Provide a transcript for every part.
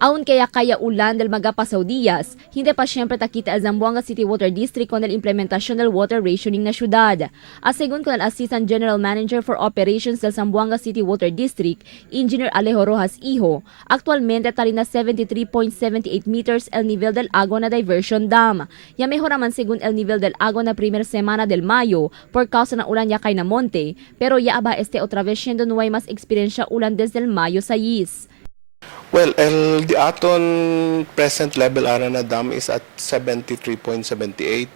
Aún kaya ulan del magapasaw días, hindi pa siyempre takita al Zamboanga City Water District con el implementación del water rationing na syudad. Asegun con el Assistant General Manager for Operations del Zamboanga City Water District, Engineer Alejo Rojas Iho, actualmente tali na 73.78 meters el nivel del agua na diversion dam. Ya mejora man según el nivel del agua na primer semana del Mayo por causa ng ulan yakay na monte, pero ya aba otra vez siendo no hay mas experiencia ulan desde el Mayo 6. Well, the aton present level Arana Dam is at 73.78.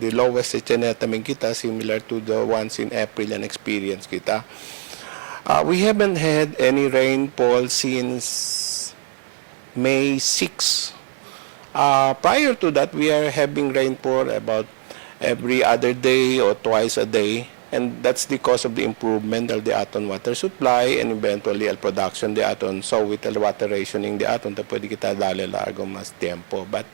The lowest namin kita, similar to the ones in April and experience kita. We haven't had any rainfall since May 6. Prior to that, we are having rainfall about every other day or twice a day. And that's because of the improvement of the aton water supply and eventually el production de aton. So with el water rationing de aton, pwede kita dali largo mas tiempo. But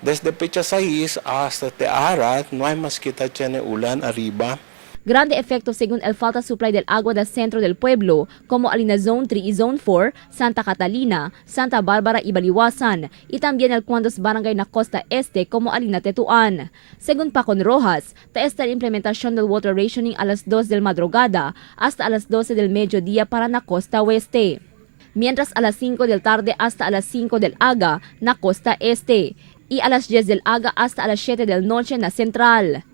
desde fecha 6 hasta te arat, no hay mas kita tiene ulan arriba. Grande efecto según el falta supply del agua del centro del pueblo, como alina Zone 3 y Zone 4, Santa Catalina, Santa Bárbara y Baliwasan, y también el cuantos barangay na Costa Este como alina Tetuan. Según Pacon Rojas, taesta la implementación del water rationing a las 2 del madrugada hasta a las 12 del mediodía para na Costa Oeste, mientras a las 5 del tarde hasta a las 5 del aga na Costa Este, y a las 10 del aga hasta a las 7 del noche na Central.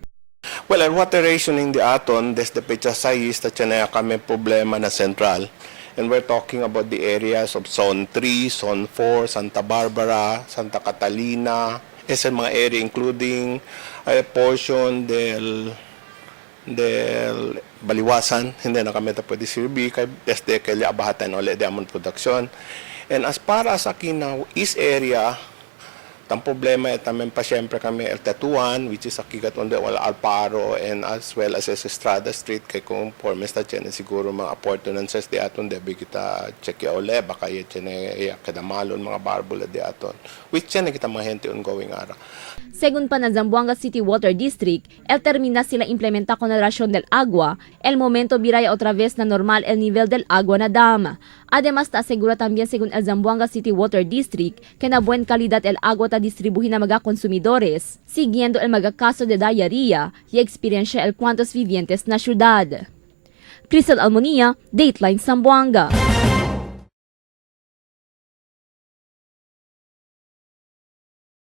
Well, el water rationing de aton desde fecha 6 na kami problema na central. And we're talking about the areas of Zone 3, Zone 4, Santa Barbara, Santa Catalina. Ese mga area including a portion del Baliwasan. Hindi na kami pwede sirbi kay desde kaya abahatan ulit di amon production. And as para sa akin East area, ang problema ay tamen pa siyempre kami el Tetuan, which is akigat onde wala Alparo, and as well as Estrada Street, kay kung formes ta tiyan siguro mga opportunities di aton debi kita check ya ole, baka ya tiyan kadamalon mga barbula di aton, which tiyan kita mga gente ongoing ara. Según pa ng Zamboanga City Water District, el termina sila implementa con el rasyon del agua, el momento viraya otra vez na normal el nivel del agua na dam. Además, ta asegura también según el Zamboanga City Water District que na buen calidad el agua ta distribuhin na mga konsumidores, siguiendo el mga caso de diarrhea y experiencia el cuantos vivientes na syudad. Cristal Almonía, Dateline Zamboanga.